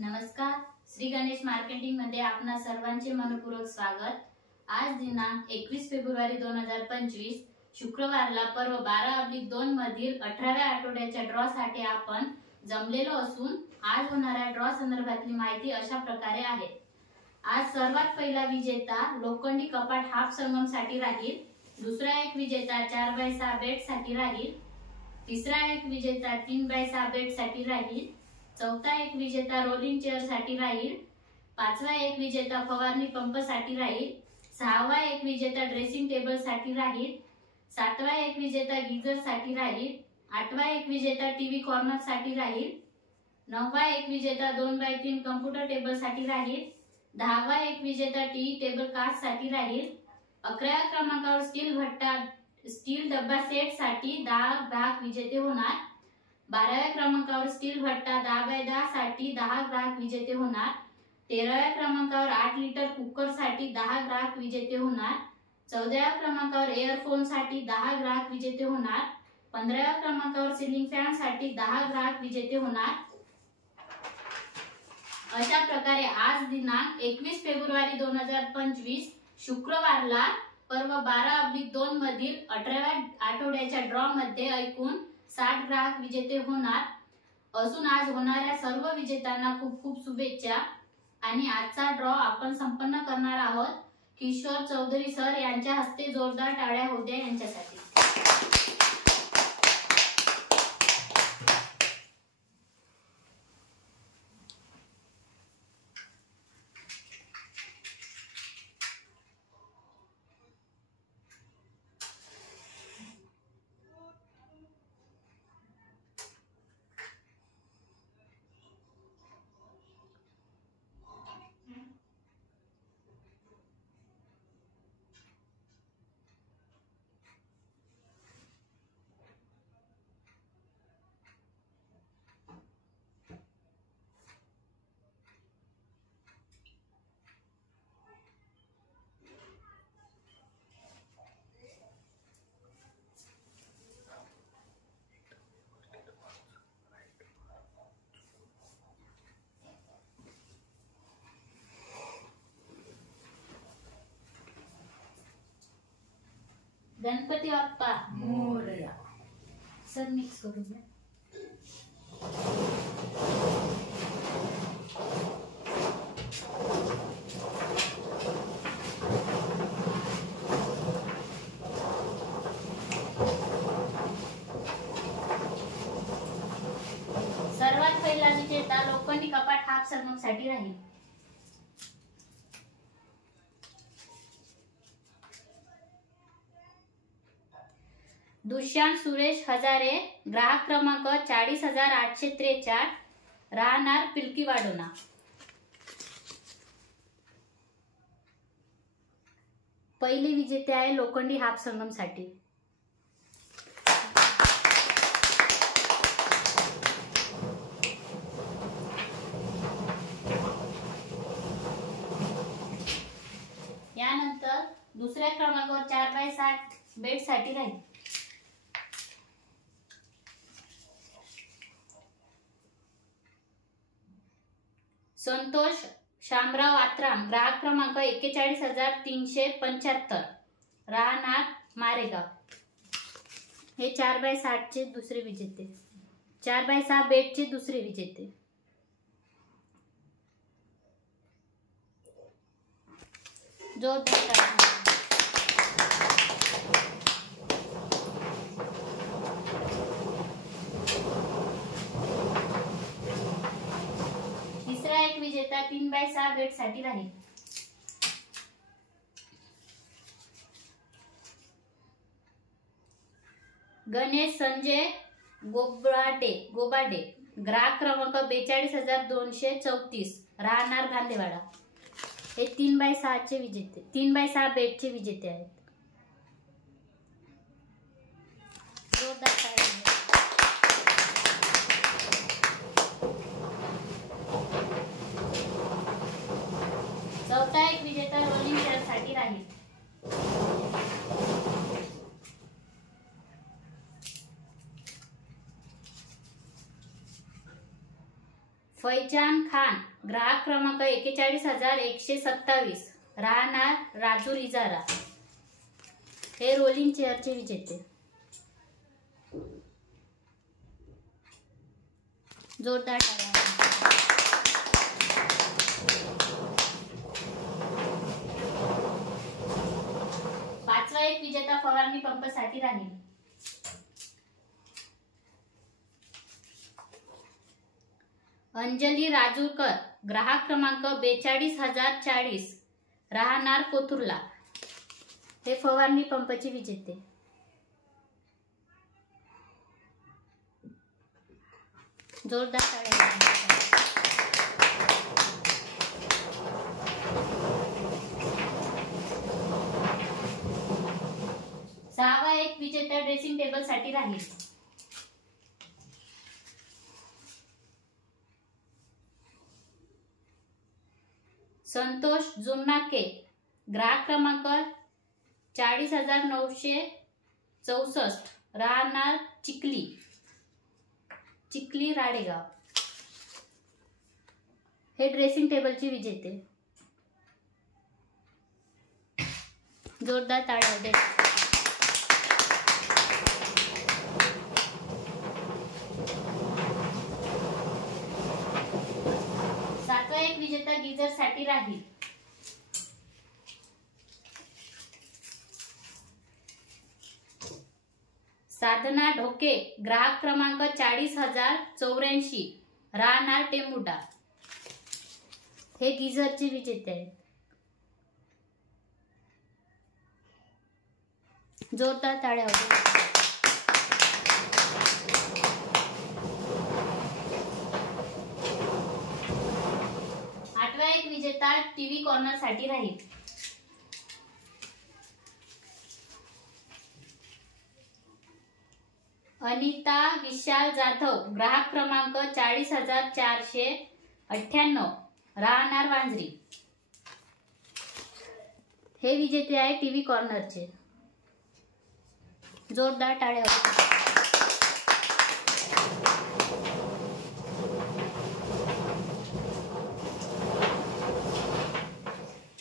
नमस्कार, श्री गणेश मार्केटिंग मध्ये आपणा सर्वांचे मनपूर्वक स्वागत। आज दिनांक 21 फेब्रुवारी 2025 शुक्रवारला पर्व 12/2 मधील 18व्या आठवड्याच्या ड्रॉ साठी आपण जमलेलो असून आज होणाऱ्या ड्रॉ संदर्भातली माहिती अशा प्रकारे आहे। आज सर्वात पहिला विजेता लोखंडी कपाट हाफ संगम साठी राहील, दुसरा एक विजेता 4x6 बेड साठी राहील, तिसरा एक विजेता 3x6 बेड साठी राहील, चौथा एक विजेता रोलिंग चेअर साठी राहील, पाचवा एक विजेता फवारणी पंप साठी राहील, सहावा एक विजेता ड्रेसिंग टेबल साठी राहील, सातवा एक विजेता गीजर साठी राहील, आठवा एक विजेता टीव्ही कॉर्नर साठी राहील, नववा एक विजेता 2x3 कम्प्युटर टेबल साठी राहील, दहावा एक विजेता टीव्ही टेबल कास्ट साठी राहील, 11व्या क्रमांकावर स्टील डब्बा सेट साठी 10 ग्राहक विजेते होणार, 12व्या क्रमांकावर स्टील भट्टा 10x10 साठी 10 ग्राहक विजेते होणार, 13व्या क्रमांकावर 8 लिटर कुकर साठी 10 ग्राहक विजेते होणार, 14व्या क्रमांकावर एअरफोन साठी 10 ग्राहक विजेते होणार, 15व्या क्रमांकावर सीलिंग फॅन साठी 10 ग्राहक विजेते होणार। अशा प्रकारे आज दिनांक 21 फेब्रुवारी 2025 शुक्रवारला पर्व 12/2 मधील 18व्या आठवड्याच्या ड्रॉ मध्ये एकूण 60 ग्राहक विजेते होणार असून आज होणाऱ्या सर्व विजेत्यांना खूप खूप शुभेच्छा। आणि आजचा ड्रॉ आपण संपन्न करणार आहोत किशोर चौधरी सर यांच्या हस्ते। जोरदार टाळ्या होऊ द्या यांच्यासाठी। गणपती बाप्पा मोरया। सर मिक्स करून घ्या। सर्वात पहिला विजेता लोखंडी कपाट हाफ संगम साठी राहील। दुष्यंत सुरेश हजारे, ग्राहक क्रमांक 40,843, राहणार पिलकी वाडोना। पहिली विजेते आहे लोखंडी हाफ संगम साठी। यानंतर दुसऱ्या क्रमांकावर 4x6 बेड साठी राहील। संतोष शामराव आत्राम, ग्राहक क्रमांक 41,375, राहणार मारेगाव। हे 4x6 चे दुसरे विजेते, 4x6 बेड चे दुसरे विजेते। जोरदार विजेता 3x6 बेड साठी राहील। गणेश संजय गोबाडे, ग्राहक क्रमांक 42,234, राहणार गांधेवाडा। हे 3x6 चे विजेते, 3x6 बेड चे विजेते आहेत। चौथा एक विजेता रोलिंग चेअर साठी राहील। फैजान खान, ग्राहक क्रमांक 41,127, राहणार राजूर इजारा, हे रोलिंग चेअरचे विजेते. जोरदार टाळ्या. 5वा एक विजेता फवारणी पंपसाठी राहील. अंजली राजूरकर, ग्राहक क्रमांक 42,040, राहणार कोथुर्ला, हे फवारणी पंपचे विजेते. जोरदार टाळ्या. 6वा एक विजेता ड्रेसिंग टेबल साठी राहील. संतोष जुन्नाके, ग्राहक क्रमांक 40,964, राहणार चिखली राडेगाव, हे ड्रेसिंग टेबलचे विजेते. जोरदार टाळ्या द्या. 7वा एक विजेता गीजर साठी राहील. साधना ढोके, ग्राहक क्रमांक 40,084, राहणार टेंबुडा, हे गीझरचे विजेते आहेत. जोरदार टाळ्या. 8वा एक विजेता टीव्ही कॉर्नर साठी राहील. अनिता विशाल जाधव, ग्राहक क्रमांक 40,498, राहणार वांजरी, हे विजेते आहे टीव्ही कॉर्नरचे. जोरदार टाळ्या.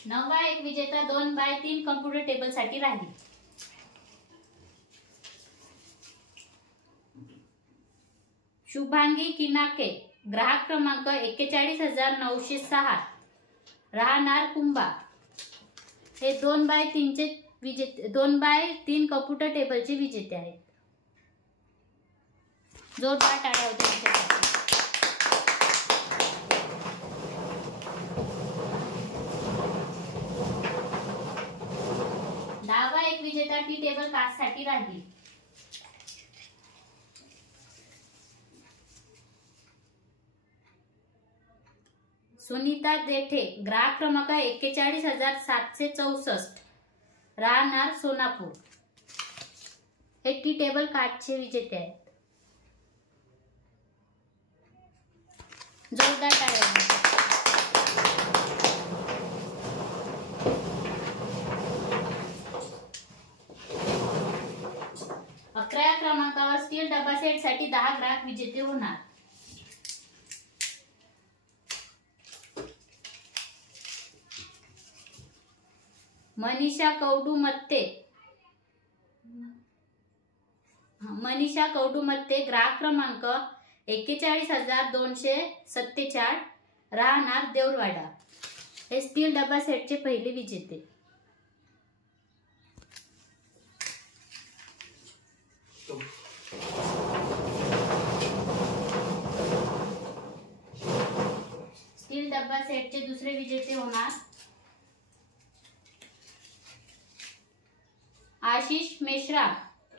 9वा एक विजेता 2x3 कम्प्युटर टेबल साठी राहील. शुभांगी किनाके, ग्राहक क्रमांक 41,906, राहणार कुंभा, हे 2x3 विजेते 2x3 कम्प्युटर टेबलचे विजेते आहेत. जोरदार टाळ्या होते. 10वा एक विजेता टी टेबल कास्ट साठी राहील. सुनीता देठे, ग्राहक क्रमांक 41,764, राहणार सोनापूर, हे टी टेबल काचचे विजेते आहेत. जोरदार टाळ्या. 11व्या क्रमांकावर स्टील डबा सेट साठी 10 ग्राहक विजेते होणार. मनीषा कवडूमत्ते, ग्राहक क्रमांक 41,247, राहणार देऊरवाडा, हे स्टील डबा सेटचे पहिले विजेते. स्टील डबा सेटचे दुसरे विजेते होणार आशिष मेश्राम,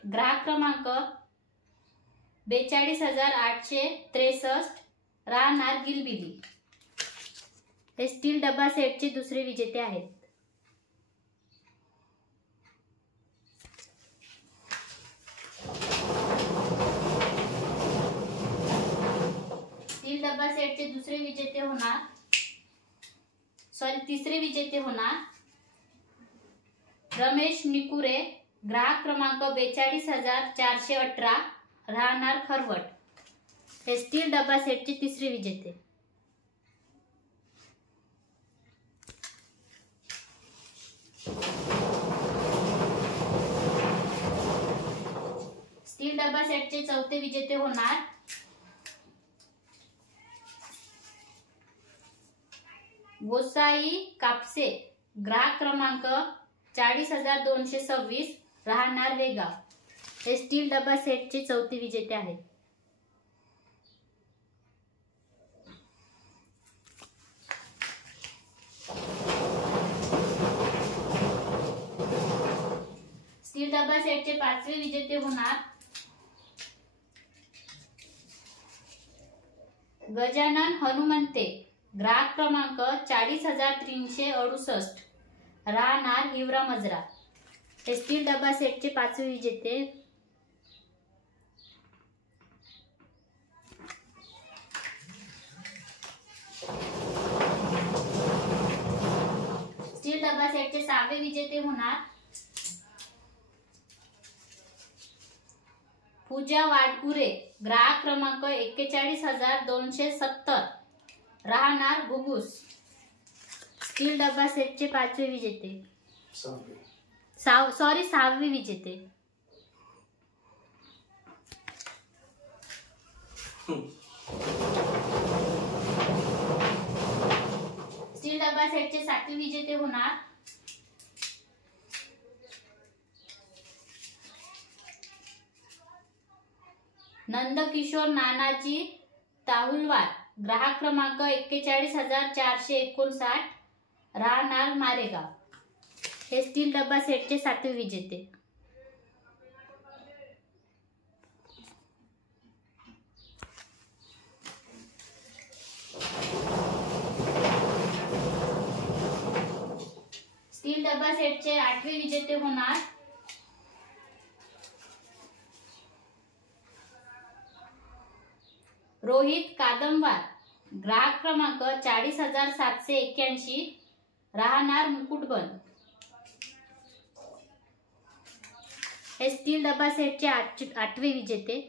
ग्राहक क्रमांक 42,863, राहणार गिलबिली, हे स्टील डबा सेटचे दुसरे विजेते आहेत. स्टील डबा सेटचे तिसरे विजेते होणार रमेश निकुरे, ग्राहक क्रमांक 42,418, राहणार खरवट, हे स्टील डबा सेटचे तिसरे विजेते. स्टील डबा सेटचे चौथे विजेते होणार गोसाई कापसे, ग्राहक क्रमांक 40,226, राहणार वेगाव. हे स्टील डबा सेटचे चौथे विजेते आहेत. स्टील डबा सेटचे पाचवे विजेते होणार गजानन हनुमंते, ग्राहक क्रमांक 40,368, राहणार हिवरा मजरा. हे स्टील डबा सेटचे पाचवे विजेते. स्टील डबा सेटचे सहावे विजेते होणार पूजा वाडपुरे, ग्राहक क्रमांक 41,270, राहणार घुगुस. स्टील डबा सेटचे पाचवे विजेते. सहावे विजेते. स्टील डबा सेटचे सातवे विजेते होणार नंदकिशोर नानाजी ताहुलवार, ग्राहक क्रमांक 41,459, राहणार मारेगाव. हे स्टील डबा सेटचे सातवे विजेते. स्टील डबा सेटचे आठवे विजेते होणार रोहित कादंबार, ग्राहक क्रमांक 40,781, राहणार मुकुटबन. हे स्टील डबा सेटचे आठवे विजेते.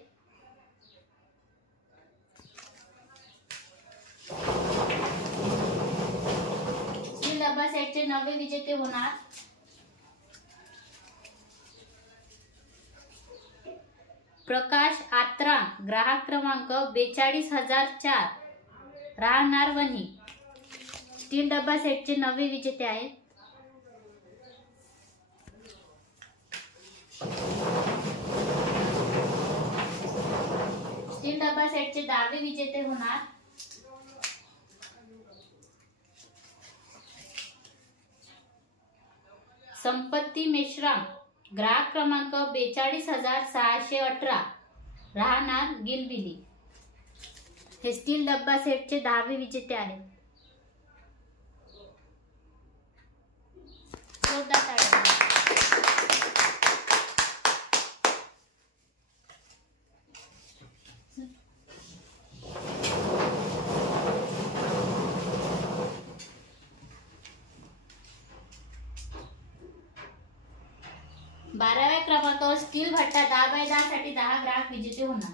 स्टील डबा सेटचे नववे विजेते होणार प्रकाश आत्राम, ग्राहक क्रमांक 42,004, राहणार वणी. स्टील डबा सेटचे नववे विजेते आहेत. स्टील डबा सेटचे 10वे विजेते होणार संपत्ती मेश्राम, ग्राहक क्रमांक 42,618, राहणार गिलबिली. हे स्टील डब्बा सेटचे 10वे विजेते आहेत. बाराव्या क्रमांकावर स्टील भट्टा 10x10 साठी 10 ग्राहक विजेते होणार.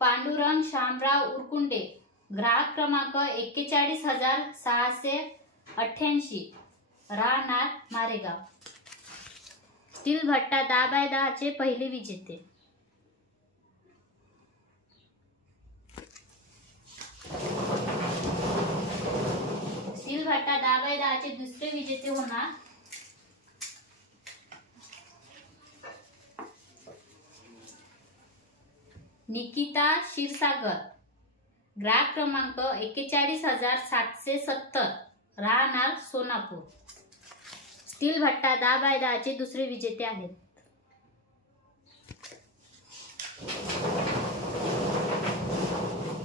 पांडुरंग शामराव उरकुंडे, ग्राहक क्रमांक 41,688, राहणार मारेगाव. स्टील भट्टा 10x10 चे पहिले विजेते. स्टील भट्टा 10x10 चे दुसरे विजेते होणार निकिता क्षीरसागर, ग्राहक क्रमांक 41,770, राहणार सोनापूर. स्टील भट्टा 10x10 चे दुसरे विजेते आहेत.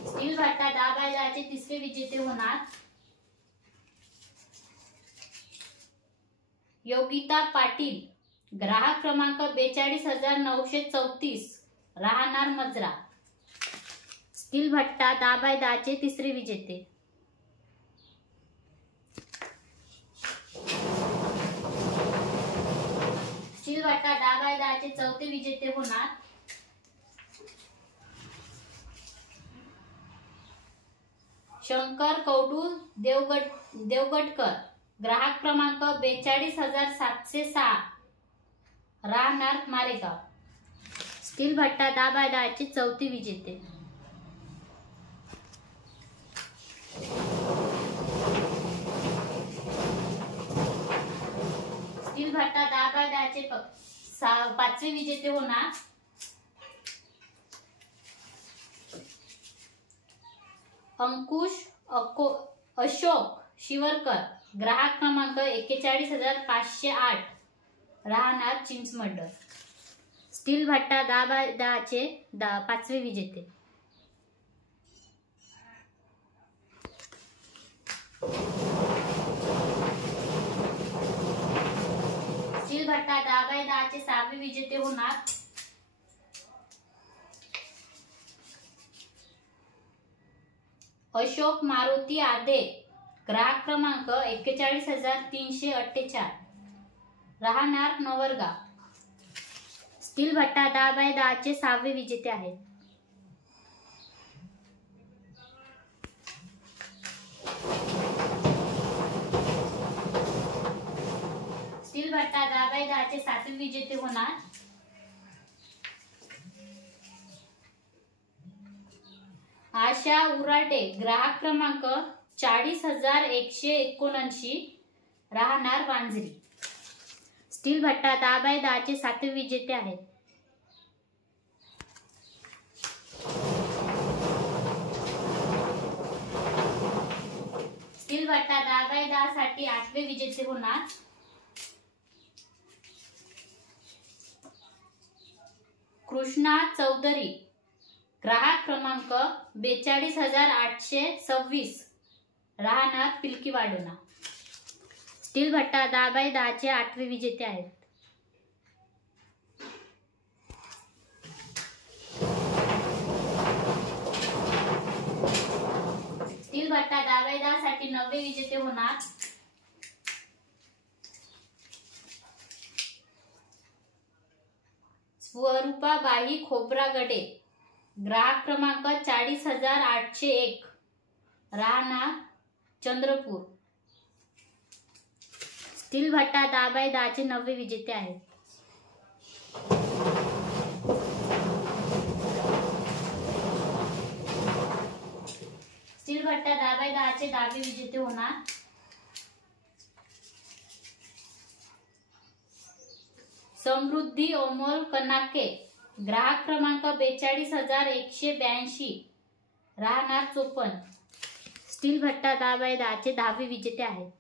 स्टील भट्टा 10x10 चे तिसरे विजेते होणार योगिता पाटील, ग्राहक क्रमांक 42,934, राहणार मजरा. स्टील भट्टा 10x10 चे तिसरे विजेते. स्टील भट्टा 10x10 चे चौथे विजेते होणार शंकर कवडू देवगडकर, ग्राहक क्रमांक 42,706, राहणार मारेगाव. स्टील भट्टा 10x10 चे चौथे विजेते. स्टील भट्टा 10x10 चे पाचवे विजेते होणार अंकुश अशोक शिवरकर, ग्राहक क्रमांक 41,508, राहणार चिंचमड. स्टील भट्टा 10x10 चे पाचवे विजेते. स्टील भट्टा 10x10 चे सहावे विजेते होणार अशोक मारुती आदे, ग्राहक क्रमांक 41,348, राहणार नवरगाव. स्टील भट्टा 10x10 चे सहावे विजेते आहेत. स्टील भट्टा 10x10 चे सातवे विजेते होणार आशा उराटे, ग्राहक क्रमांक 40,179, राहणार वांजरी. स्टील भट्टा 10x10 चे सातवे विजेते आहेत. स्टील भट्टा 10x10 साठी आठवे विजेते होणार कृष्णा चौधरी, ग्राहक क्रमांक 42,826, राहणार पिलकी वाडोना. स्टील भट्टा 10x10 चे आठवे विजेते आहेत. स्टील भट्टा 10x10 साठी नववे विजेते होणार स्वरूपाबाई खोब्रागडे, ग्राहक क्रमांक 40,801, राहणार चंद्रपूर. स्टील भट्टा 10x10 चे नववे विजेते आहेत. स्टील भट्टा 10x10 चे दहावे विजेते होणार समृद्धी अमोल कनाके, ग्राहक क्रमांक 42,182, राहणार चोपन. स्टील भट्टा 10x10 चे दहावे विजेते आहेत.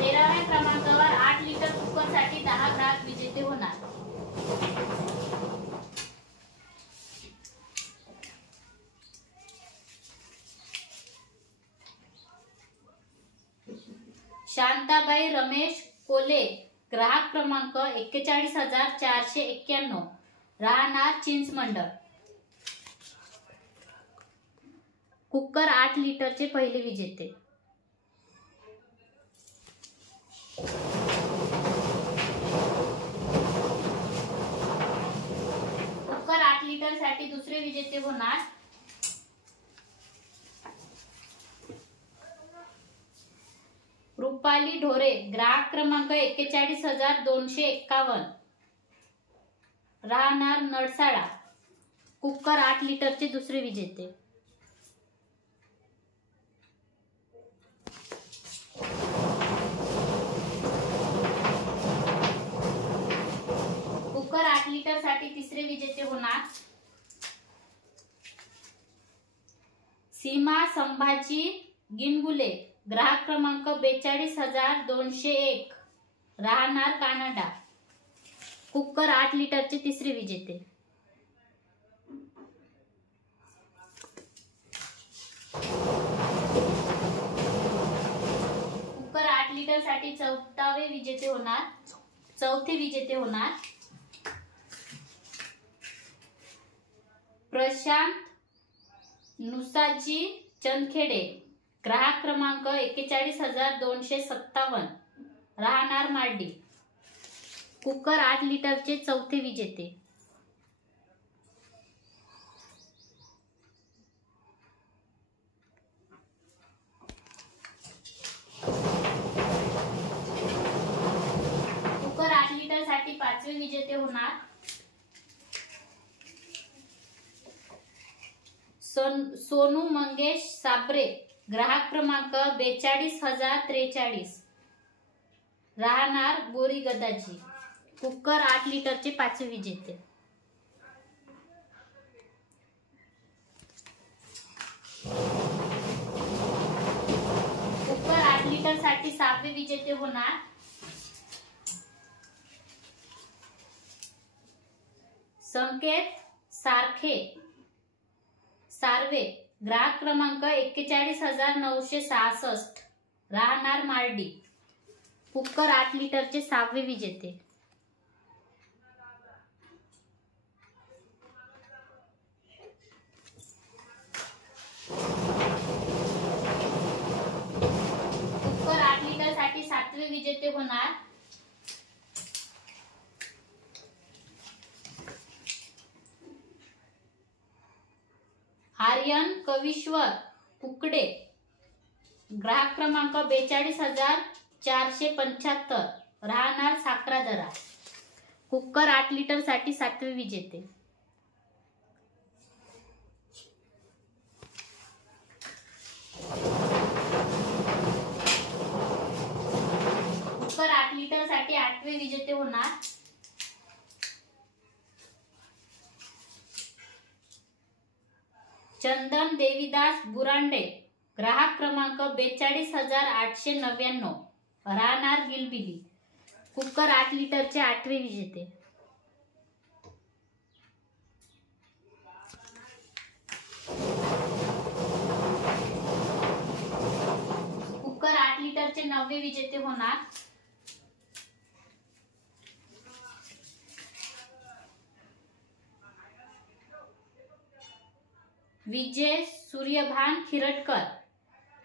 तेराव्या क्रमांकावर 8 लिटर कुकर साठी 10 ग्राहक विजेते होणार शांताबाई रमेश कोले, ग्राहक क्रमांक 41,491, राहणार चिंचमंड. कुकर 8 लिटरचे पहिले विजेते. कुकर 8 लिटर साठी दुसरे विजेते होणार रुपाली ढोरे, ग्राहक क्रमांक 41,251, राहणार नडसाळा. कुकर 8 लिटरचे दुसरे विजेते. कुकर 8 लिटर साठी तिसरे विजेते होणार सीमा संभाजी गिनगुले, ग्राहक क्रमांक 42,201, राहणार कॅनडा. कुकर 8 लिटरचे तिसरे विजेते. कुकर 8 लिटर साठी चौथे विजेते होणार प्रशांत नुसाजी चंदखेडे, ग्राहक क्रमांक 41,257, राहणार मार्डी. कुकर 8 लिटरचे चौथे विजेते. कुकर 8 लिटर साठी 5वे विजेते होणार सोनू मंगेश साबरे. ग्राहक क्रमांक 42,043, राहणार बोरी गदाजी. कुकर 8 लिटरचे 5वे विजेते. कुकर 8 लिटर साठी 6वे विजेते होणार संकेत सार्वे. ग्राहक क्रमांक 41,966, राहणार मार्डी. कुकर 8 लिटरचे 6वे विजेते. कुकर 8 लिटर साठी 7वे विजेते होणार आर्यन कविश्वर कुकडे. ग्राहक क्रमांक 42,475, राहणार साखरादरा. कुकर 8 लिटर साठी 7वे विजेते. कुकर 8 लिटर साठी 8वे विजेते होणार चंदन देवीदास बुरांडे. ग्राहक क्रमांक 42,899, राहणार गिलबिली. कुकर 8 लिटरचे 8वे विजेते. कुकर 8 लिटरचे 9वे विजेते होणार विजय सूर्यभान खिरटकर.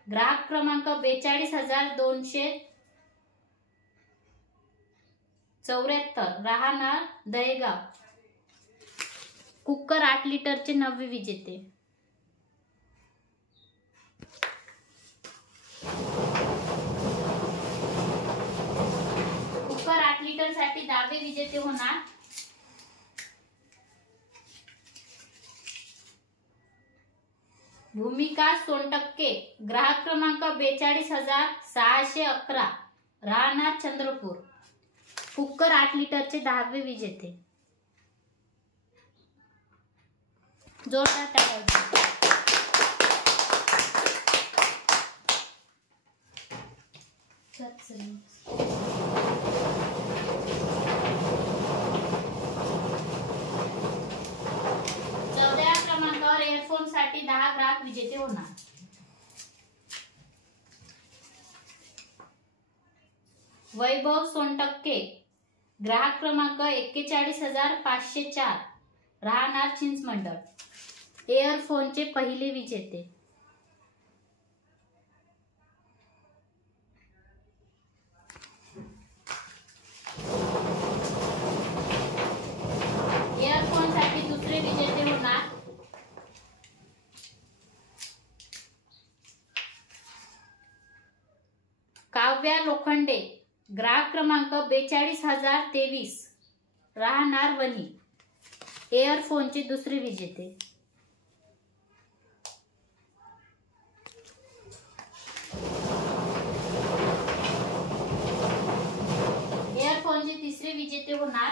ग्राहक क्रमांक 42,274, राहणार दहेगाव. कुकर 8 लिटरचे 9वे विजेते. कुकर 8 लिटर साठी 10वे विजेते होणार भूमिका सोनटक्के. ग्राहक क्रमांक 42,611, राहणार चंद्रपूर. कुकर 8 लिटरचे 10वे विजेते. जोरदार टाळ्या. एअरफोन साठी 10 ग्राहक विजेते होणार वैभव सोनटक्के. ग्राहक क्रमांक 41,504, राहणार चिंचमंडळ. एअरफोनचे पहिले विजेते. एअरफोन साठी दुसरे विजेते होणार काव्या लोखंडे. ग्राहक क्रमांक 42,023, राहणार वणी. एअरफोनचे दुसरे विजेते. एअरफोनचे तिसरे विजेते होणार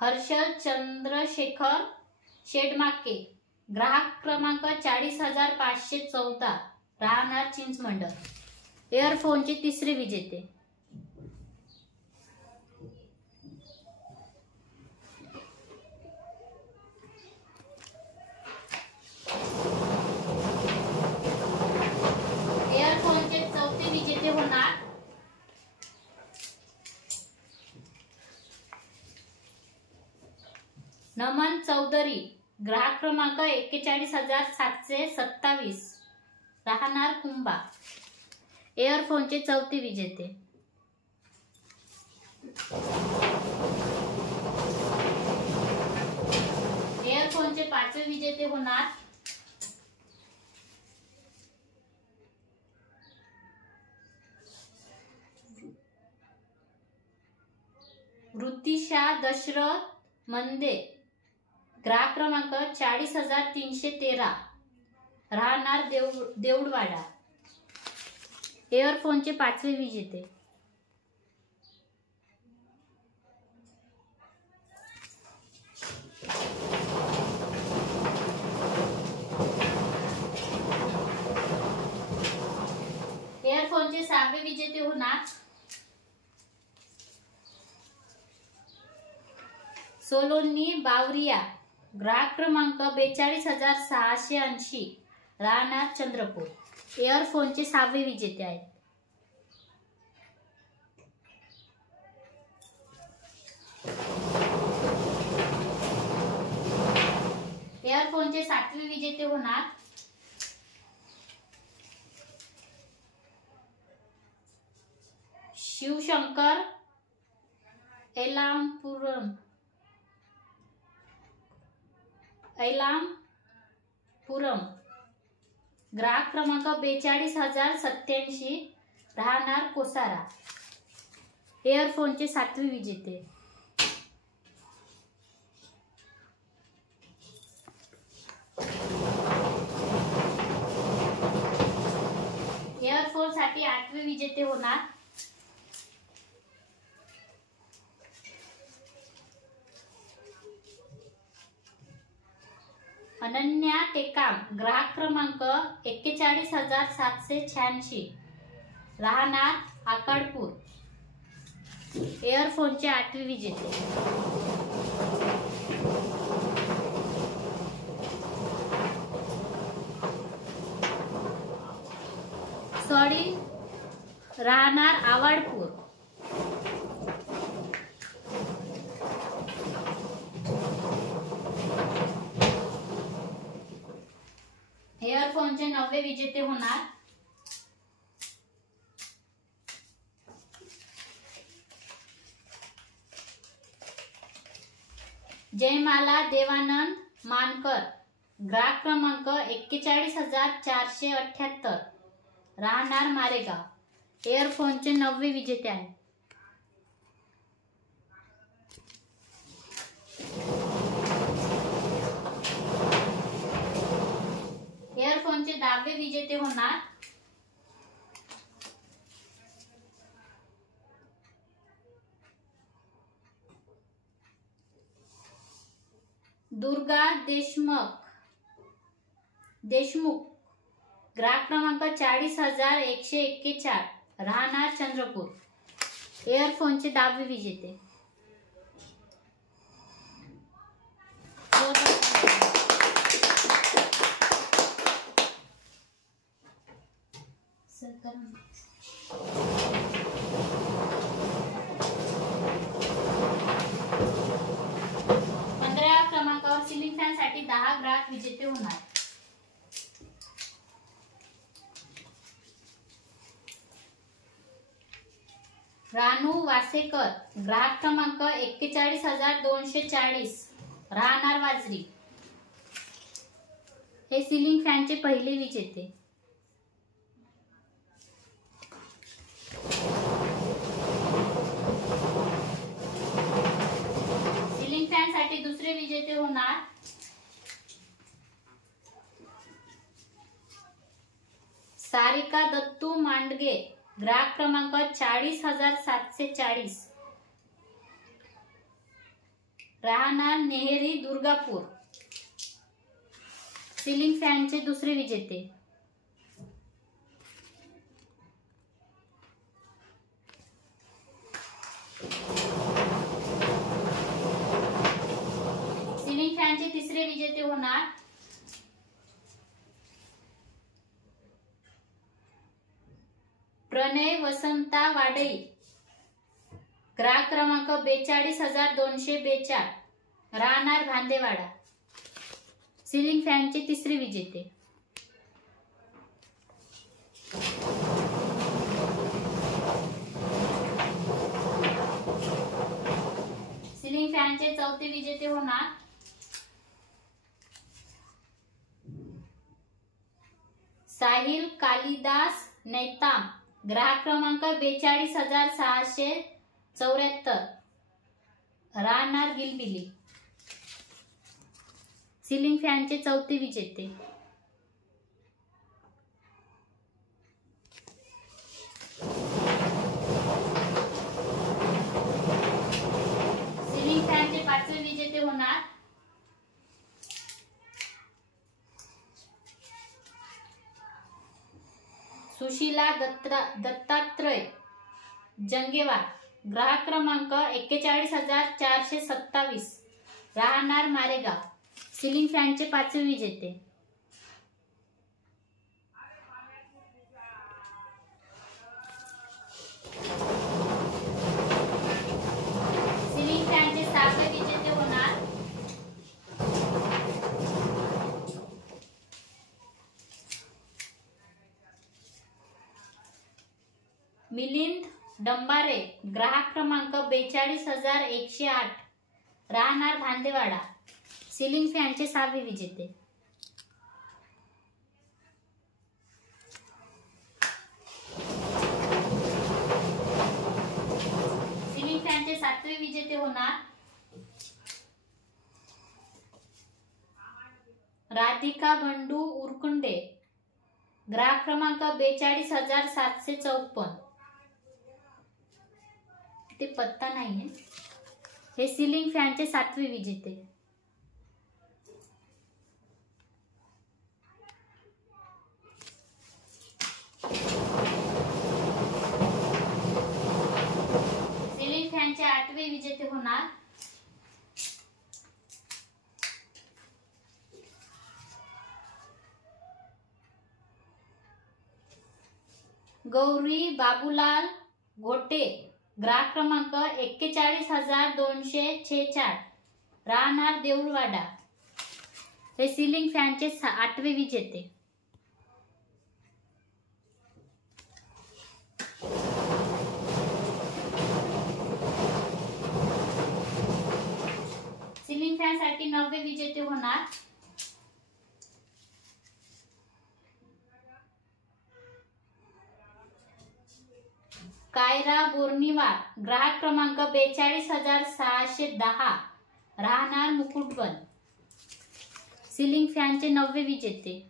हर्षल चंद्रशेखर शेडमाके. ग्राहक क्रमांक 40,514, राहणार चिंचमंडळ. एअरफोनचे तिसरे विजेते. एअरफोनचे चौथे विजेते होणार नमन चौधरी. ग्राहक क्रमांक 41,727, राहणार कुंभा. एअरफोनचे चौथे विजेते. एअरफोनचे पाचवे विजेते होणार वृत्तिशा दशरथ मंदे. ग्राहक क्रमांक 40,313, राहणार देऊळवाडा. एअरफोनचे पाचवे विजेते. एअरफोनचे सहावे विजेते होणार सोलोनी बावरिया. ग्राहक क्रमांक 42,680, राहणार चंद्रपूर. एअरफोनचे सहावे विजेते आहेत. एअरफोनचे सातवे विजेते होणार शिवशंकर एलामपुरम. ग्राहक क्रमांक 42,087, राहणार कोसारा. एअरफोनचे सातवे विजेते. एअरफोन साठी आठवे विजेते होणार अनन्या टेकाम. ग्राहक क्रमांक 41,786, राहणार आकडपूर. एअरफोनचे आठवे विजेते. सॉरी, राहणार आवाडपूर. एअरफोनचे नववे विजेते होणार जयमाला देवानंद मानकर. ग्राहक क्रमांक 41,478, राहणार मारेगाव. एअरफोनचे नववे विजेते आहे. एअरफोनचे 10वे विजेते होणार दुर्गा देशमुख. ग्राहक क्रमांक 40,141, राहणार चंद्रपूर. एअरफोनचे 10वे विजेते. क्रमांकावर सिलिंग फॅन साठी 10 ग्राहक विजेते होणार रानू वासेकर. ग्राहक क्रमांक 41,240, राहणार वाजरी. हे सिलिंग फॅनचे पहिले विजेते. सिलिंग फॅन साठी दुसरे विजेते होणार सारिका दत्तू मांडगे. ग्राहक क्रमांक 40,740, राहणार नेहरी दुर्गापूर. सिलिंग फॅनचे दुसरे विजेते. सिलिंग फॅनचे तिसरे विजेते होणार प्रणय वसंता वाडई. ग्राहक क्रमांक 42,242, राहणार भांदेवाडा. सिलिंग फॅनचे तिसरे विजेते. सिलिंग फॅनचे चौथे विजेते होणार साहिल कालिदास नैताम, ग्राहक क्रमांक 42,674, राहणार गिलबिली. सिलिंग फॅनचे चौथे विजेते. सिलिंग फॅनचे पाचवे विजेते होणार सुशीला दत्तात्रय जंगेवार, ग्राहक क्रमांक 41,427, राहणार मारेगाव. सिलिंग फॅनचे पाचवे विजेते. सिलिंग फॅनचे सहावे विजेते होणार मिलिंद डंबारे, ग्राहक क्रमांक 42,108, राहणार धांदेवाडा. सिलिंग फॅनचे सहावे विजेते. सिलिंग फॅनचे सातवे विजेते होणार राधिका बंडू उरकुंडे, ग्राहक क्रमांक 42,754. ते पत्ता नाहीये. हे सिलिंग फॅनचे सातवे विजेते. सिलिंग फॅनचे आठवे विजेते होणार गौरी बाबूलाल घोटे, ग्राहक क्रमांक 41,246, राहणार देऊळवाडा. हे सिलिंग फॅनचे आठवे विजेते. सिलिंग फॅन साठी नववे विजेते होणार कायरा बोर्निवार, ग्राहक क्रमांक 42,610, राहणार मुकुटबन. सिलिंग फॅनचे नववे विजेते.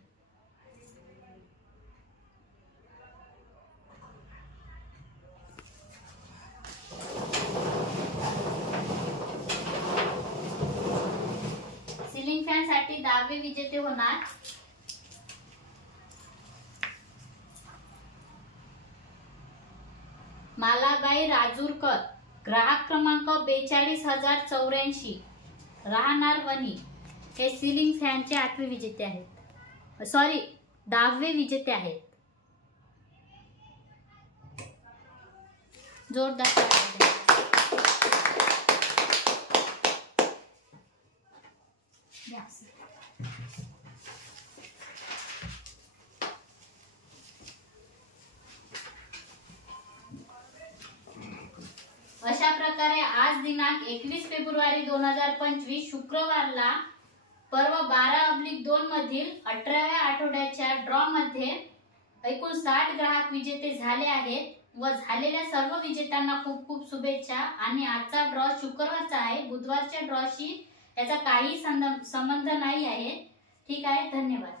सिलिंग फॅन साठी 10वे विजेते होणार मालाबाई राजूरकर, ग्राहक क्रमांक 42,084, राहणार वणी. हे सिलिंग फॅनचे 8वे विजेते आहेत. सॉरी 10वे विजेते आहेत. जोरदार. अशा प्रकारे आज दिनांक 21 फेब्रुवारी 2025 शुक्रवारला पर्व 12/2 मधील 18व्या आठवड्याच्या ड्रॉ मध्ये एकूण 60 ग्राहक विजेते झाले आहेत व झालेल्या सर्व विजेत्यांना खूप खूप शुभेच्छा. आणि आजचा ड्रॉ शुक्रवारचा आहे, बुधवारच्या ड्रॉशी याचा काही संबंध नाही आहे. ठीक आहे, धन्यवाद.